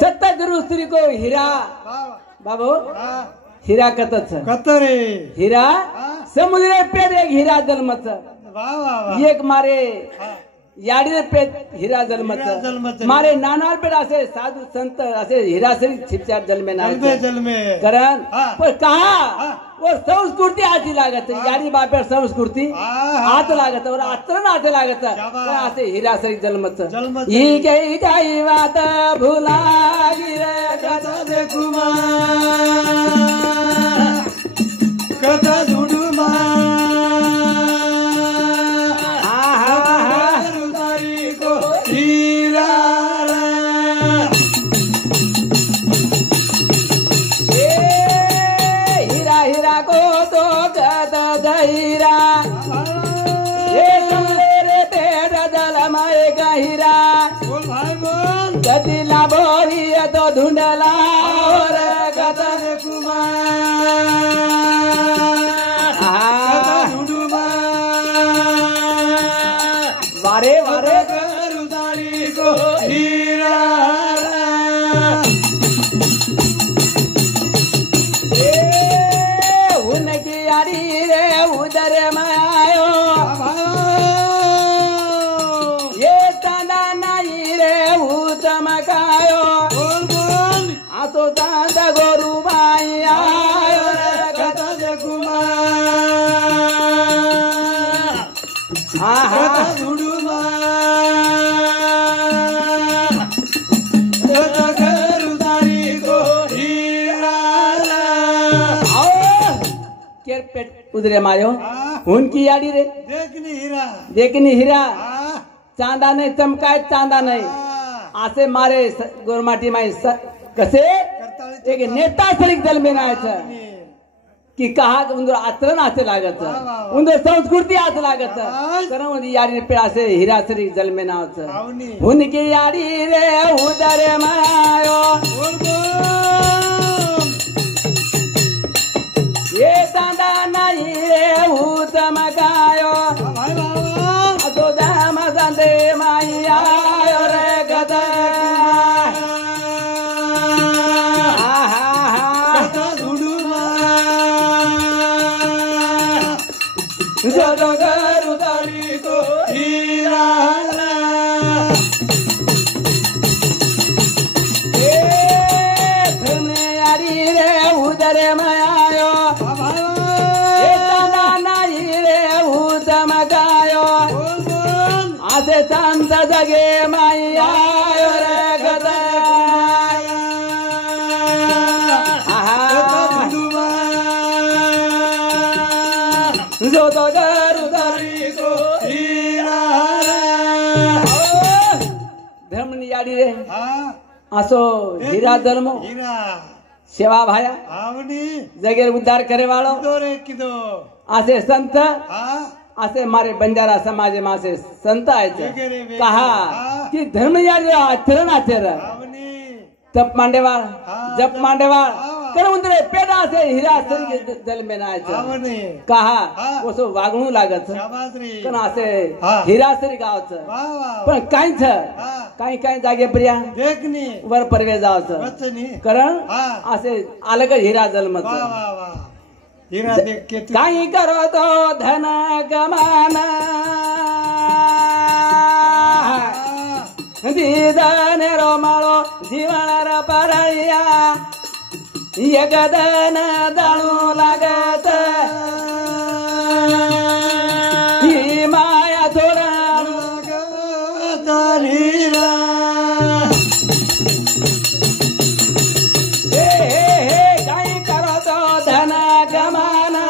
सत्तगुरु श्री को हीरा बाबू हीरा कतच कतरे हीरा समुद्र पेट एक हीरा जन्मच एक मारे याडी पेट हीरा जन्मच मारे नाना पेट असे साधू संत असे हीरा श्री छिपचार जन्मे नाही जन्मे करण पण कहा और संस्कृती आती लागत याडी बापेर संस्कृती आत लागत और आचरण आत लागत असे हीरा श्री जन्मच ही काही बात भुला गिरे कथा देखुमा कथा झुडुमा गतीला बोरी तो धुंडला और कथा वारे वारे करुदारी को हीरा उनकी यारी रे उदर में आयो ये तना नहीं रे चमकायो आतो चांद गोरू भाई आयो कथा देखुमा झुडुमा करुदारी को हीरा पेट उदरे मायो उनकी याडी रे देखनी हीरा चांदा नहीं चमकाय चांदा नहीं असे मारे गोरमाटी माई कसे एक नेता सरिक जल में कि कहा उंदर आचरण आचे लागत उंदर संस्कृती आच लागत कारण यारी पे असे हीरा सरिक जल में नाच उनकी यारी रे उदर मायो ये चांदा नहीं रे चमकायो तो दाम संदे माई आयो रे कथा करुदारी को हीरा यारी रे उदर में आयो नहीं रे चमकायो आसे शांत जगे माई आयो रे कथा जो तो करुदारी को हीरा धर्म याडी रे आसो हीरा धर्म सेवा भाया जगेर उद्धार करे वाळो असे संत असे मारे बंजारा समाज में असे संत आहेत कहा की धर्म याडी आचरण आचरण तप मांडेवाळ जप मांडेवाळ कर उंदरे पेड़ा से हीरा सर जल में नाच कहा वो सो वागणू लागत कना से हीरा सर गावच पण काईच काही काही जागे प्रिया देखनी वर परवे जावच कारण असे अलग हीरा जन्मत हीरा देख के काही करो तो धन कमाना दीदाने रोमाळो जीवनारा परळिया यगदन दाणू लागत ही माया थोडा हीरा हे काही करतो धन गमाना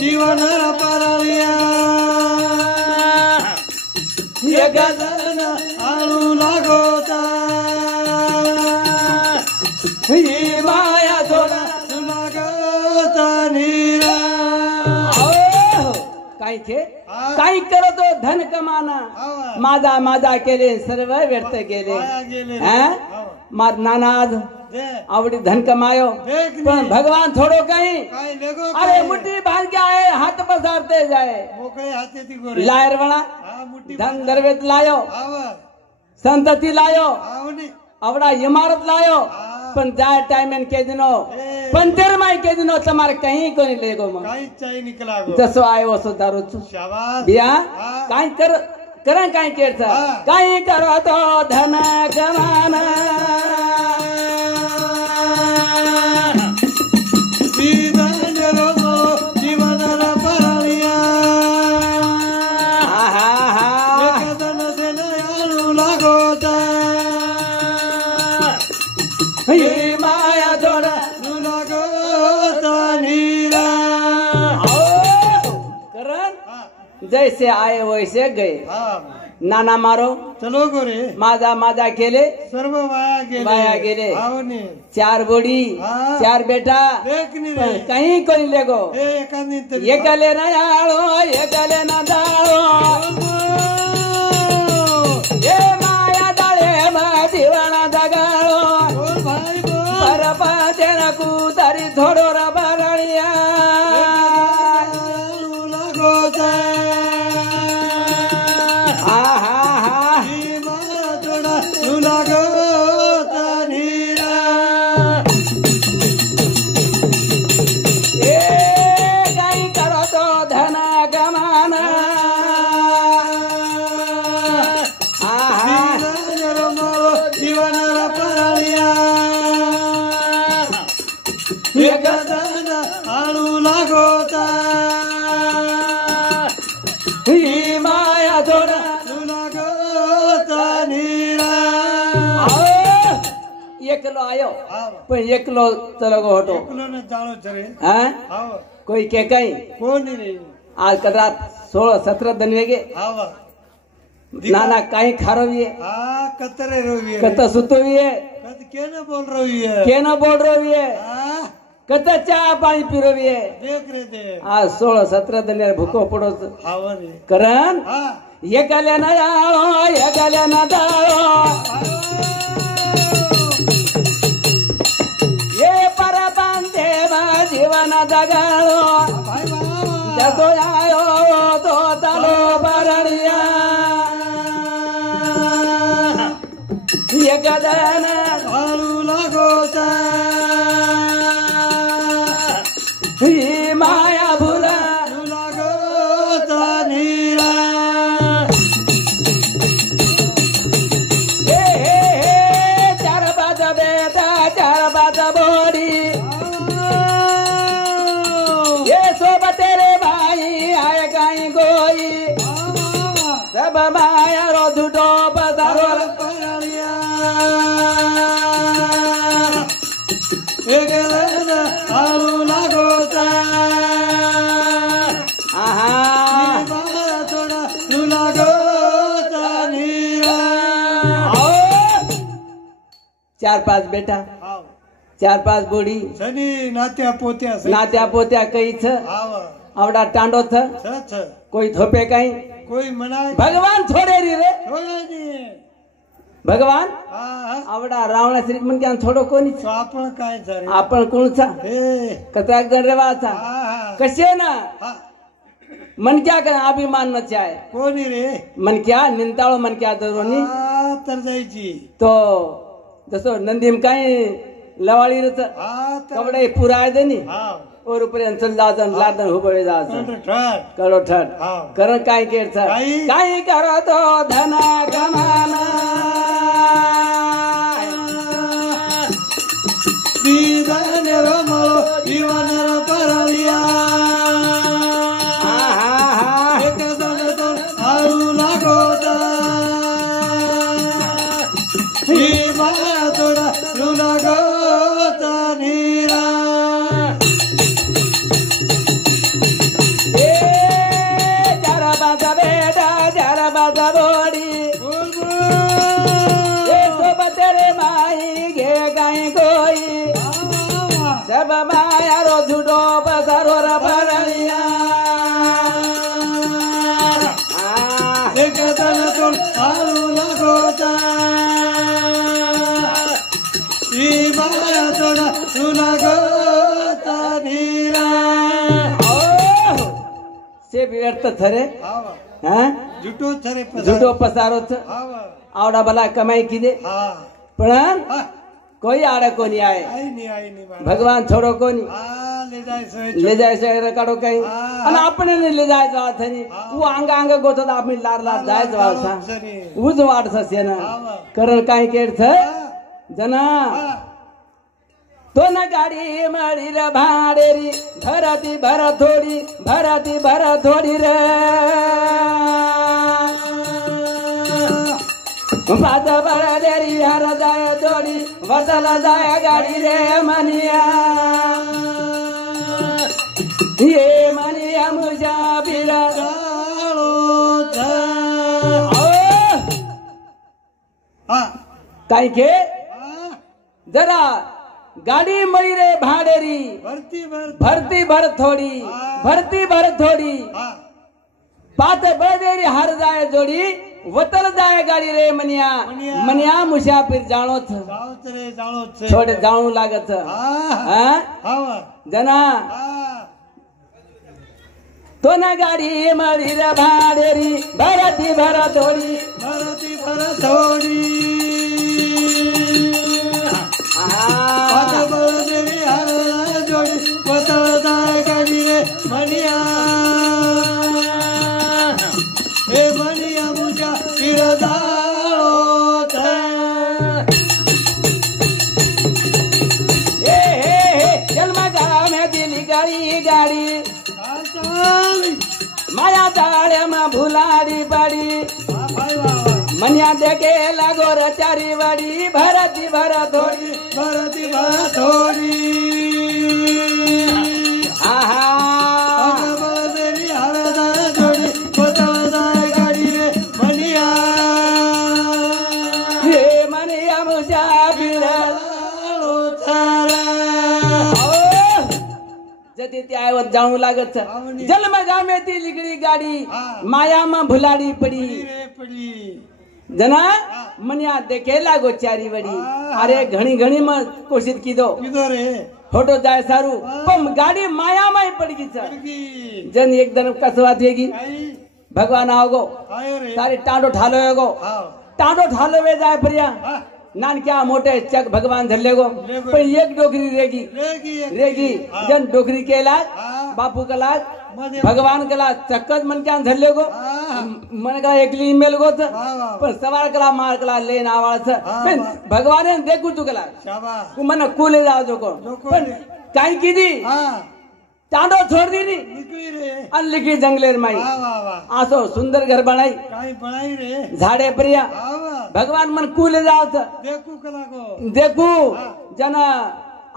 जीवन परळिया यगदन आळू लागोता ही माया थोडा लागत नीरा काही थे काही करतो धन कमाना माझा माझा केले सर्व व्यर्थ केले मार नानाज आवड़ी धन कमायो पण भगवान थोड़ो कहीं अरे मुट्ठी बांध के आए हाथ पसारते जाए लायर बना धन दरवेद लायो संतति लायो आवड़ा इमारत लायो पण जाए टाइम एन के दिनो पंचर माई के दिनो तुम्हारे कहीं को नहीं लेगो निकला जसो आयो सो दारू छु बिया काई करा काई केरता काई करो तो धन कमाना जीवन परलिया लागोता माया जोड़ा लागोता नीरा करण जैसे आए वैसे गए नाना मारो चलो गोरे माझा माझा केले सर्व वाया गेले चार बोडी चार बेटा कहीं कोई लेगो एकले ना आळो एकले ना दाळो ए माया दाळे मा दिवाना दगाळो परपाते ना कुतारी थोडो रा बाराळिया माया थोड़ा एकलो आयो पण एकलो चलो गो हटो कोई के कहीं आज कदाच 16-17 दिन वेगे नाना कहीं खारोविये कतरे रोविये कत सुतोविये के न बोल रही है कत चहा पाणी पिरोविये आज 16-17 दिन भूको पडो करण एकल्या ना आळो एकल्या ना दाळो ये परबांधे जीवन जगाळो जसो आयो तो चालो बरणिया एकदन आळू लागोता ही माया भुला लागोता नीरा चार बाज बेटा चार बाज बोडी ये सोबत तेरे भाई आए कहीं गोई सब माया रो झूठो बजारो आळू लागोता थोडा लागोता नीरा 4-5 बेटा 4-5 बोडी सनी नात्या पोत्या कईच आवडा टांडो थ कोई थोपे कहीं कोई मना भगवान छोड़े री रे भगवान आवडा रावणा श्री मन क्या थोडो कोणी आपण काय झाले आपण कोणचा कतराक जण रेवाचा कसे ना मन क्या कर अभिमान न चाहे कोणी रे मन क्या निंताळो मन क्या दरोनी तर जायची तो जसो नंदीम काही लवाळी रच कपडे पुराय देनी और ऊपर चल जाजन लादन हुबळे जाजन करो ठट कर काय केरच काय करो तो धन कमाना दीदान रमलो जीवन परलिया एक जण तो आळू लागोता ही माया थोडा लागोता नीरा जरा बाजा बोडी सोबत रे माई घे गाई गोई सब माया रो झूठो बसारो रा भरणिया एक जण तो आळू लागोता ही माया व्यर्थ थरे હા હા જૂઠો થરે झूठो पसारो थ હા आवड़ा भला कमाई कीधे હા पण હા कोई आड़े कोनी आए આઈ નહીં બાબા भगवान छोड़ो कोनी હા ले જાય છે ले जाए से रकाडो कहीं हाँ। અને આપણે ને ले जाए जवा थनी वो आंगा आंगा गोतो तो आपनी लार लार जाए जवा सा સરી वो जो वाट ससे ना હા करण काई केर थ હા जना હા तो न गाड़ी मड़ी रे भाड़ेरी भरती भर थोड़ी रे बात बड़ा देरी हर जाए जोड़ी बदल जाए गाड़ी रे मनिया ये मनिया मुसाफिर ચાલો છે હા काई के હા जरा गाड़ी मड़ी रे भाड़ेरी ભરતી भरती भर थोड़ी હા पात बदेरी हर जाए जोड़ी वतन जाए गाड़ी रे मनिया मनिया। मनिया मुसाफिर जानो थ જાણો છે छोड़े जाणू लागत હા हाँ હા जना હા तो न गाड़ी मड़ी रे भाड़ेरी भरती भर थोड़ी ભરતી ભર થોડી પાત બળદેરી હાર જોડી પતળ જાય ગાડી રે મનિયા એ મનિયા મુજા પીરદાળો છે हे जन्म गाँव में दिली गाड़ी આચાલી माया दाड़े में भुलाड़ी पड़ी વાહ ભાઈ વાહ વાહ मनिया देखे लागो रचारी बड़ी भरती भर थोड़ी ભરતી ભર થોડી आहा પાત બળદેરી હાર જોડી પતળ જાય ગાડી રે મનિયા हे मनिया मुसाफिर जती त्या आवत जाणू लागत आवनी. जन्म गामे ती लिगडी गाडी हा. माया में भुलाड़ी पड़ी પડી जना मनिया देखे लागो चारी वड़ी हा. अरे घणी घणी में कोशिश की दो કીધો રે फोटो जाए सारू हा. पण गाडी माया में पड़ गई सर પડી जन एकदम कसवा देगी કાઈ भगवान आओगो આયો રે सारी टांडो ठालो होगो હા टांडो ठालो वे जाए प्रिया હા नान क्या मोटे चक भगवान धर लेगो लेगो. पर एक डोकरी रेगी રેગી रेगी હા. जन डोकरी के लाग हा. बापू का लाग મધે भगवान के लाग चक्कर मन क्या धर लेगो હા मन का एकली मेल गो था વાહ વાહ पण सवार कला मार कला लेन आवाज हा, पण वा. भगवान ने देखू तू कला શાબાશ तू मन कुले जाओ जो को जो को पण ले. काई की दी હા टांडो छोड़ दी नी નીકળી रे अनलिखी जंगलेर माई વાહ વાહ वाह आसो सुंदर घर बनाई કાઈ બનાઈ રે झाड़े प्रिया હા વાહ भगवान मन कुले जाओ था દેખું કલાકો देखू हा. जना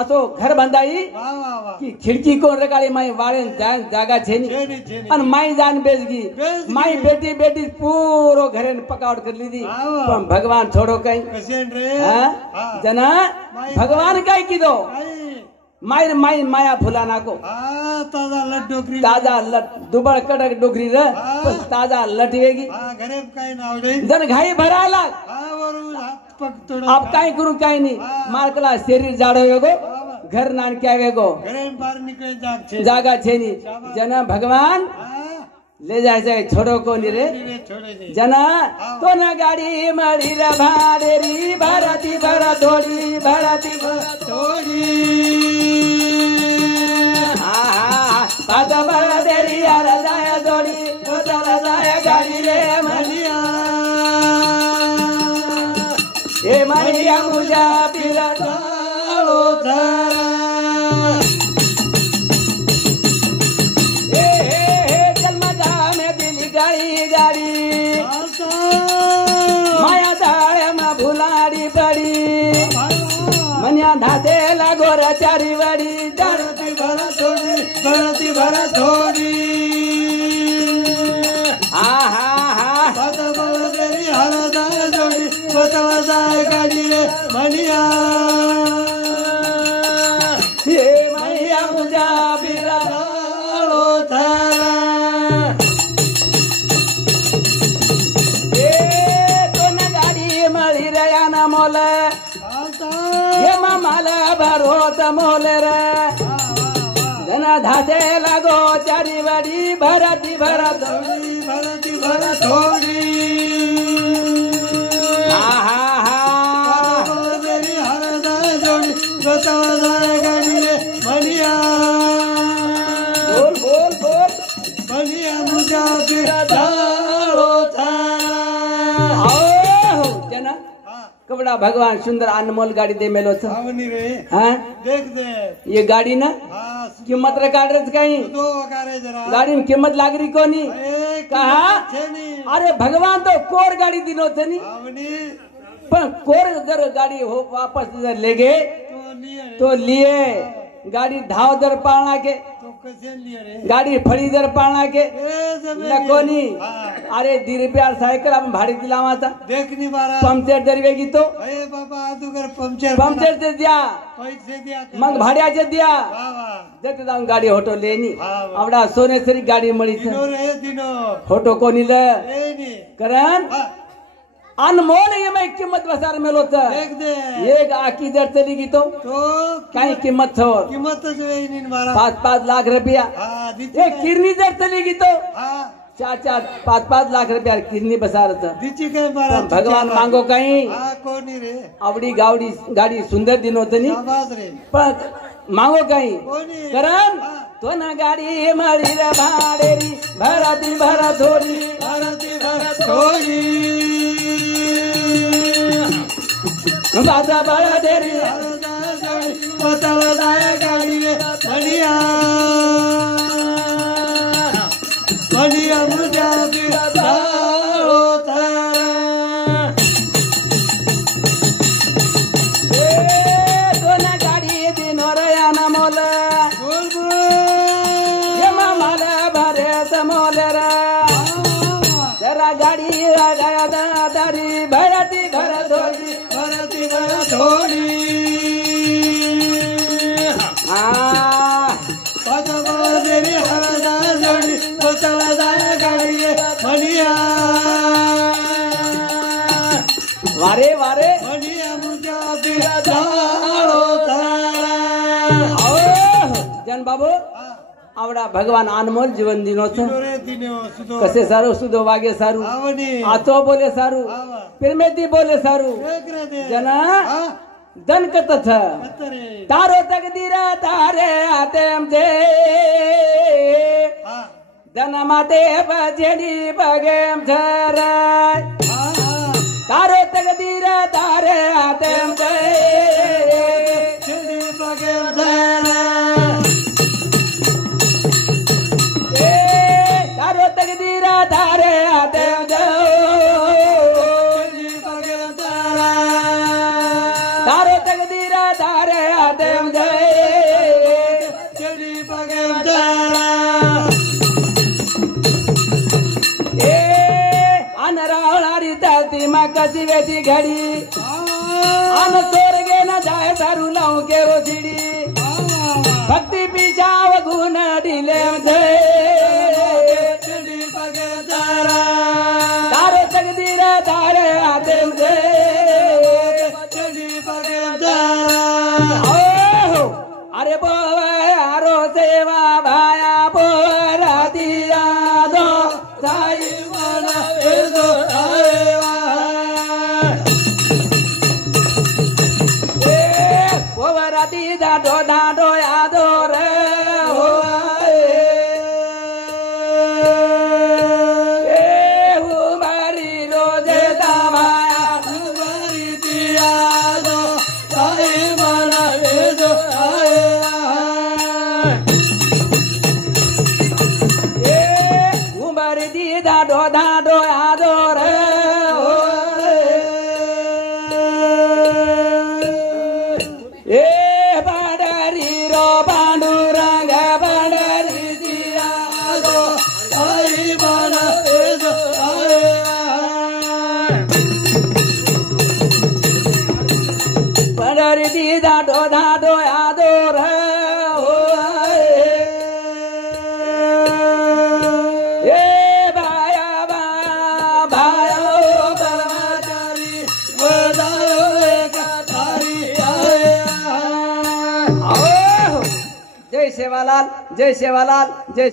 आसो घर बंधाई વાહ વાહ વાહ की खिड़की को रकाली माई वाड़े जागा छे नी છેની છેની અને માઈ જાન બેસगी બેસगी. माई बेटी बेटी पूरो घरे ने पकावट कर ली थी आवा. पण भगवान छोड़ो कहीं કસેન રે हाँ? હા जना माई- भगवान कहीं की दो કાઈ माई माई माया फुलाना को હા તાજા લડ્ડોકરી ताजा लट दुबड़ कड़क डोकरी रे हाँ. पण ताजा लटवेगी હા ઘરે કાઈ ના આવડે जन घाई भरा लाग હા વરું હાથ પગ તોડો आप काई करू काई नहीं हाँ. मारकला शरीर जाड़ो वेगो घर नान क्या वेगो ઘરે બહાર નીકળે જાગ છે जागा छे नी जना भगवान હા ले जाए जाए छोड़ो को नी रे રે છોડે છે जना हाँ. तो न गाड़ी मड़ी रे भाड़ेरी भरती भर थोड़ी भरती भर થોડી पात भर देरी हर जाए जोड़ी बदल जाए गाड़ी रे मनिया ए मनिया मुसाफिर ચાલો તારા ए जन्म जा में दिल गई गाड़ी આસા माया दाड़े में भुलाड़ी पड़ी मनिया धाते लागो रचारी वड़ी डर ભરતી ભર થોડી आहा પાત બળદેરી હાર જાય જોડી પતળ જાય ગાડી રે મનિયા हे मैया मुसाफिर ચાલો તારા ए तो न गाड़ी मળી રહ્યા ના મોલ આસા हे मामाल भरोत मोल रे વાહ વાહ વાહ धना धासे लागो चारी वाडी भरती भरत भरती भरत थोडी हा हा हा मेरी हरदा जोडी गोतावदार गाडी रे मनिया बोल बोल बोल मनिया मुझा पिता होता आओ जना कबड़ा भगवान सुंदर अनमोल गाड़ी दे मेलो था आवनी रे हाँ देख दे ये गाड़ी ना हाँ किम्मत रकाड़ रच कहीं दो वकारे जरा गाड़ी में कीमत लाग रही कोनी कहा छेनी अरे भगवान तो कोर गाड़ी दिनो थे नी आवनी पर कोर जर गाड़ी हो वापस इधर ले गए तो लिए तो लिए गाड़ी धाव दर पाना के तो कैसे लिए रे गाड़ी फड़ी दर पाना के ए जबे लकोनी हाँ। अरे 2 रुपया साइकिल अब भाड़ी दिलावा था देख नहीं बारा पंक्चर दरवेगी तो अरे बाबा आदुगर पंक्चर पंक्चर से दिया पैसे दिया मग भाड्या से दिया वाह वाह देते जाऊं गाड़ी होटो लेनी हाँ, वाह। आवड़ा सोनेसरी गाड़ी मળી છે दिनो रे दिनो होटो कोनी ले ए नी करण हाँ, अनमोल ये मैं कीमत बसार में लोता देख दे एक आकी दर चली तो कहीं कीमत हो कीमत तो जो है नहीं बारा 5-5 लाख रुपया हाँ दीची एक किरनी दर चली तो हाँ 4-5 लाख रुपया किरनी बसार था दीची के बारा भगवान मांगो कहीं हाँ कोनी रे आवड़ी गावड़ी गाड़ी सुंदर दिन होते नहीं शाबाश रे पर मांगो कहीं कोनी करण तो ना गाड़ी मारी रे भाड़ेरी भरती भरा थोड़ी भरती भरत थोड़ी बाजा बड़ा देरी बताया गाड़ी रे बढ़िया बढ़िया मुझा पिता होता तो ना गाड़ी दिनो रे अनमोल बोल बोल ये मामाल भरे समोल रे तेरा गाड़ी गया दादारी भरती घर थोड़ी भरती भरत थोड़ी मेरी हरदा जोड़ी बताया गाड़ी रे बढ़िया वारे वारे बढ़िया मुझा पिता होता जन बाबू आवड़ा भगवान अनमोल जीवन दिनो था रे दिनो सुधो कसे सारू सुधो वागे सारू आवनी आतो बोले सारू आवा पिरमेती बोले सारू देख रे दे जना हाँ दन कत था कतरे तारो तकदीरा तारे आते हमसे हाँ दन माते बजेडी बगेम छरे हाँ तारो तकदीरा तारे आते हमसे चिड़ी बगे जाना तारो तकदीरा तारे आते हमसे चिड़ी बगे जाना तारो तकदीरा तारे आते हमसे चिड़ी बगे जाना अनरावणारी धरती माँ कसी वेती घड़ी अन स्वर्गे न जाए सारू लाऊं के वो सीढ़ी भक्ति पीछाव गुण ढीले चिड़ी बगे जाना तारे तकदीर तारे आते से चिड़ी बगे जाना ओ अरे बोरो सेवा भाया बोरा दिया दो साई वाला एदो आएवा बोरा दी डाडो डाडो यादो रे हो मारी रोजे दामाया तुम्हारी दिया दो साई वाला एदो उमर दी डाडो डाडो यादो रे हो ए बाडरी रो पांडुरंग बाडरी दिया दो साई वाला एदो बाडरी दी डाडो डाडो यादो रे हो ए बाया बाया बाया कर्मचारी बदायो एक थारी आए आओ जय सेवालाल जय सेवालाल जय